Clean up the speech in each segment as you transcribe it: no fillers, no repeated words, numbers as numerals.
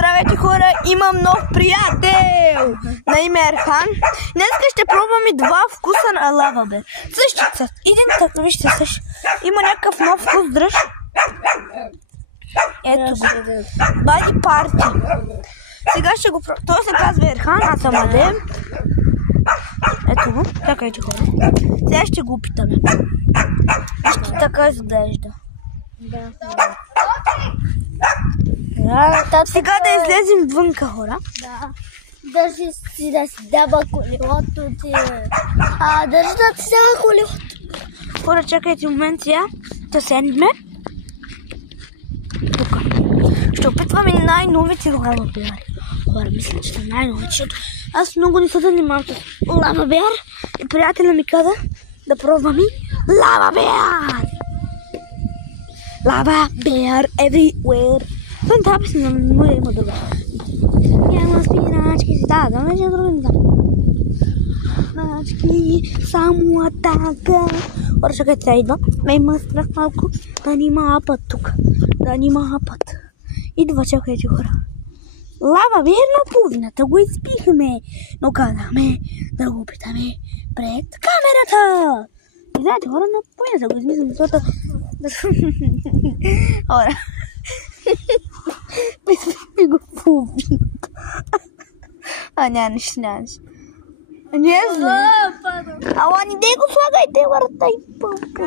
Здравейте хора, имам нов приятел на име Ерхан. Днес ще пробваме два вкуса на лава бер. Същите са. Един така, вижте също. Има някакъв нов вкус, дръж. Ето го. Бади парти. Сега ще го пробвам. Той се казва Ерхан, аз съм Адем. Ето го. Чакайте хора. Сега ще го опитаме. Вижте така изглежда. Сега да излезем вънка, хора. Да. Държи си да си дава колелото ти. Държи да си дава колелото. Хора, чакайте момент сега. Да седнем. Тук. Ще опитваме най-новите лава бер. Хора, мисля, че са най-новите, защото аз много не се занимавам с лава бер. И приятеля ми каза да пробваме лава бер. Lava bear everywhere. Sunt apes на море има друга. Няма спирачки си. Да, вече е друга. Спирачки, само атака. Хора, чакайте, тя идва. Ме има страх малко да нима апът тук. Да нима апът. Идва, чакайте хора. Лава бер на половината го изпихме. Но казахме да го опитаме пред камерата. И знаете, хора, на половината го измислим, защото Ora, mi go público. Nyanis. Yes. Awani dego swaga ite wartai pumpu.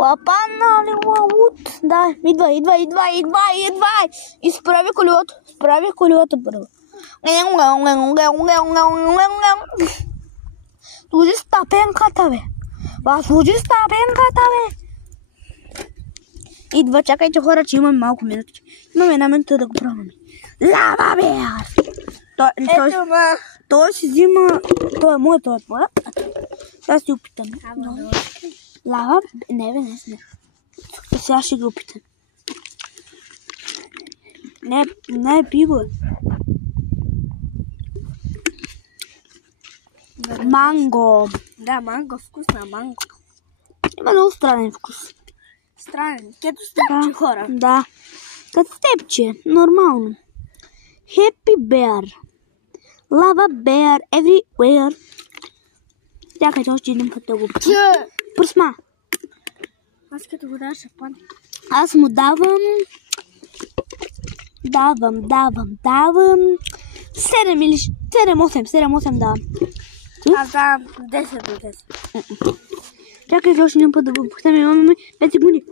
Wapana le wut. Да, идва. Изправи колелото първо. Туди стапенката, бе. Идва, чакайте хора, че имаме малко минути. Имаме една минута да го пробваме. Лава бер! Той си взима... Той е мой, той е твоя. Сега си опитаме. Лава... Не. Сега ще го опитам. Не, пиго. Манго. Да, манго, вкусна манго. Има много странен вкус. Странен. Като степче, хора. Да. Като степче. Нормално. Happy bear. Lava bear everywhere. Чакайте още един път да го пътя. Пръсма. Аз като го дам ще падне. Аз му давам 7 или 7-8 давам. Аз давам 10 до 10. Чакайте още един път да го пътям. Имаме 5 секунди.